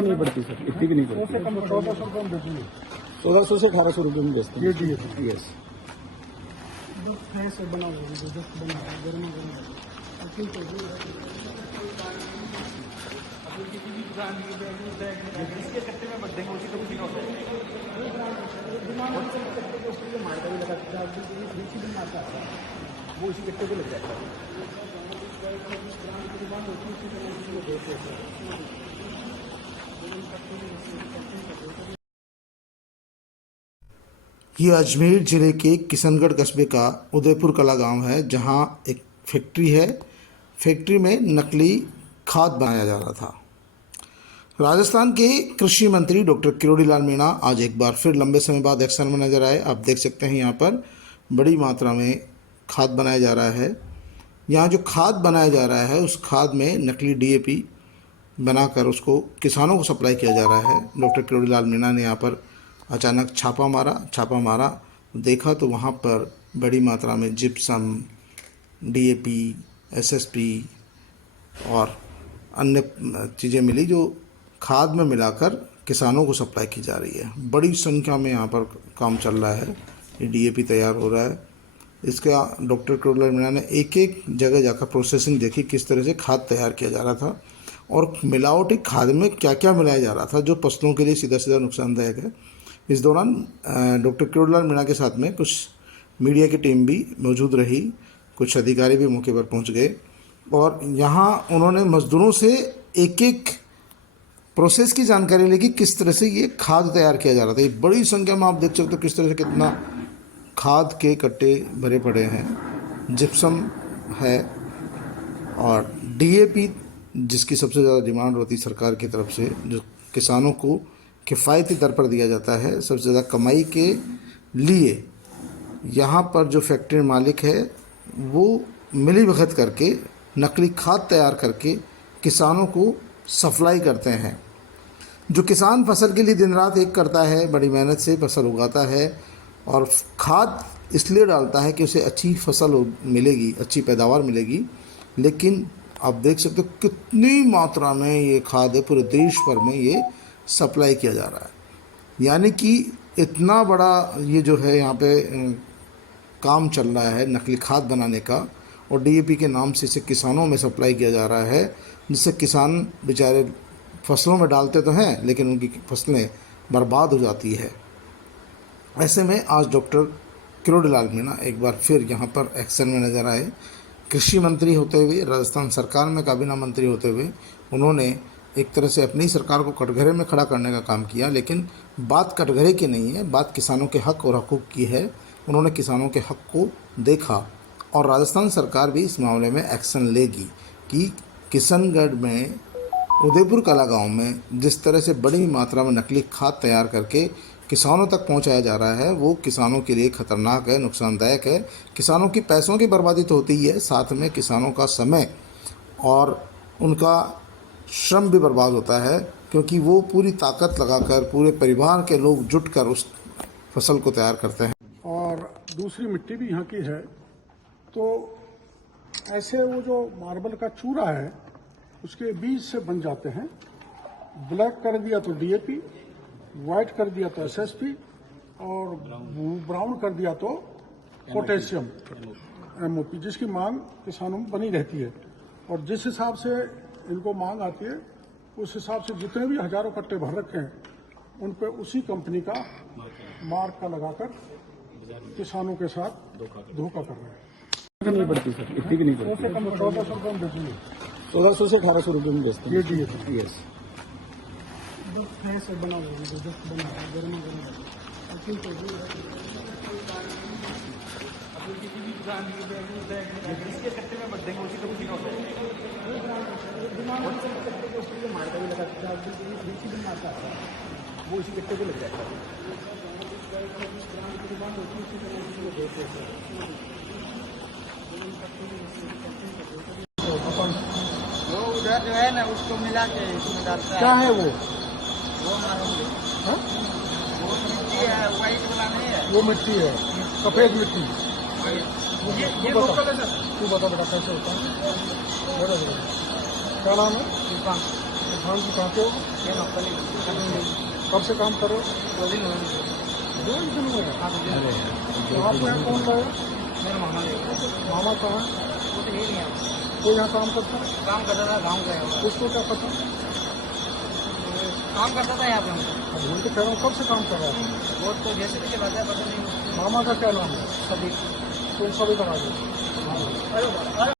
नहीं पड़ती सर, इतनी भी नहीं पड़ती। 1400 रुपये में बेचेंगे, 1600 से 1800 रुपये में बेचते हैं। ये DAP यस। से बना हुआ है, जस्ट बना हुआ है, गर्मा गर्मा। जिसके कट्टे में मत देंगे उसी को भी होता है। वो उसी कट्टे पे लग जाता है। ये अजमेर ज़िले के किशनगढ़ कस्बे का उदयपुर कला गांव है, जहां एक फैक्ट्री है। फैक्ट्री में नकली खाद बनाया जा रहा था। राजस्थान के कृषि मंत्री डॉक्टर किरोड़ी लाल मीणा आज एक बार फिर लंबे समय बाद एक्शन में नजर आए। आप देख सकते हैं यहाँ पर बड़ी मात्रा में खाद बनाया जा रहा है। यहाँ जो खाद बनाया जा रहा है उस खाद में नकली DAP बनाकर उसको किसानों को सप्लाई किया जा रहा है। डॉक्टर किरोड़ी लाल मीणा ने यहाँ पर अचानक छापा मारा, देखा तो वहाँ पर बड़ी मात्रा में जिप्सम, DAP, SSP और अन्य चीज़ें मिली जो खाद में मिलाकर किसानों को सप्लाई की जा रही है। बड़ी संख्या में यहाँ पर काम चल रहा है, ये DAP तैयार हो रहा है। इसका डॉक्टर किरोड़ी लाल मीणा ने एक एक जगह जाकर प्रोसेसिंग देखी, किस तरह से खाद तैयार किया जा रहा था और मिलावटी खाद में क्या क्या मिलाया जा रहा था जो फसलों के लिए सीधा सीधा नुकसानदायक है। इस दौरान डॉक्टर किरोड़ी लाल मीणा के साथ में कुछ मीडिया की टीम भी मौजूद रही, कुछ अधिकारी भी मौके पर पहुंच गए और यहाँ उन्होंने मजदूरों से एक एक प्रोसेस की जानकारी ली कि किस तरह से ये खाद तैयार किया जा रहा था। ये बड़ी संख्या में आप देख सकते हो किस तरह से कितना खाद के कट्टे भरे पड़े हैं, जिप्सम है और DAP जिसकी सबसे ज़्यादा डिमांड होती है सरकार की तरफ से, जो किसानों को किफ़ायती दर पर दिया जाता है सबसे ज़्यादा कमाई के लिए। यहाँ पर जो फैक्ट्री मालिक है वो मिली भगत करके नकली खाद तैयार करके किसानों को सप्लाई करते हैं। जो किसान फसल के लिए दिन रात एक करता है, बड़ी मेहनत से फसल उगाता है और खाद इसलिए डालता है कि उसे अच्छी फसल मिलेगी, अच्छी पैदावार मिलेगी, लेकिन आप देख सकते हो कितनी मात्रा में ये खाद है पूरे देश भर में ये सप्लाई किया जा रहा है। यानी कि इतना बड़ा ये जो है यहाँ पे काम चल रहा है नकली खाद बनाने का और DAP के नाम से इसे किसानों में सप्लाई किया जा रहा है, जिससे किसान बेचारे फसलों में डालते तो हैं लेकिन उनकी फसलें बर्बाद हो जाती है। ऐसे में आज डॉक्टर किरोड़ी लाल मीणा एक बार फिर यहाँ पर एक्शन में नज़र आए। कृषि मंत्री होते हुए, राजस्थान सरकार में काबीना मंत्री होते हुए उन्होंने एक तरह से अपनी सरकार को कटघरे में खड़ा करने का काम किया, लेकिन बात कटघरे की नहीं है, बात किसानों के हक और हकूक़ की है। उन्होंने किसानों के हक को देखा और राजस्थान सरकार भी इस मामले में एक्शन लेगी कि किशनगढ़ में उदयपुर कला गांव में जिस तरह से बड़ी मात्रा में नकली खाद तैयार करके किसानों तक पहुंचाया जा रहा है वो किसानों के लिए खतरनाक है, नुकसानदायक है। किसानों की पैसों की बर्बादी तो होती ही है, साथ में किसानों का समय और उनका श्रम भी बर्बाद होता है, क्योंकि वो पूरी ताकत लगाकर पूरे परिवार के लोग जुटकर उस फसल को तैयार करते हैं। और दूसरी मिट्टी भी यहाँ की है, तो ऐसे वो जो मार्बल का चूरा है उसके बीज से बन जाते हैं। ब्लैक कर दिया तो DAP, व्हाइट कर दिया तो SSP और ब्राउन कर दिया तो पोटेशियम MOP, जिसकी मांग किसानों में बनी रहती है। और जिस हिसाब से इनको मांग आती है उस हिसाब से जितने भी हजारों कट्टे भर रखे हैं उन पे उसी कंपनी का मार्क का लगाकर किसानों के साथ धोखा कर रहे हैं। नहीं पड़ती सर, इतनी भी नहीं पड़ती। 1400 रुपये में बेचेंगे, 1600 से 1800 रुपये में बेचते हैं। ये DAP यस। से बना हुआ है, जस्ट बना हुआ है, गर्मा गर्मा। जिसके कट्टे में मत देंगे उसी को भी होता है। वो उसी कट्टे पे लग जाता है। वो उधर जो है ना उसको मिला के इसमें डालता है। क्या है वो मालूम हा? वो मिट्टी है, व्हाइट वाला नहीं है। वो मिट्टी है, सफेद मिट्टी। ये तू बता बेटा कैसे होता है? बोलो क्या नाम है? हाँ जी, कहाँ पे हो? ये नौकरी कब से काम कर रहे हो? 2 दिन हुए मुझे। 2 दिन हुए हैं। हाँ, 2 दिन हुए। तो आपको यहाँ कौन लाया? मेरा मामा है। मामा कहाँ है? वो तो यही नहीं है। वो यहाँ काम करता है? काम करता था, गाँव गया हुआ। उसको क्या पता? काम करता था यहाँ पे हमको। अब मैं तो कह रहा हूँ कब से काम कर रहा है? वो तो जैसे भी चलाता है, पता नहीं। मामा का क्या नाम है? सभी तुम सभी करा दो।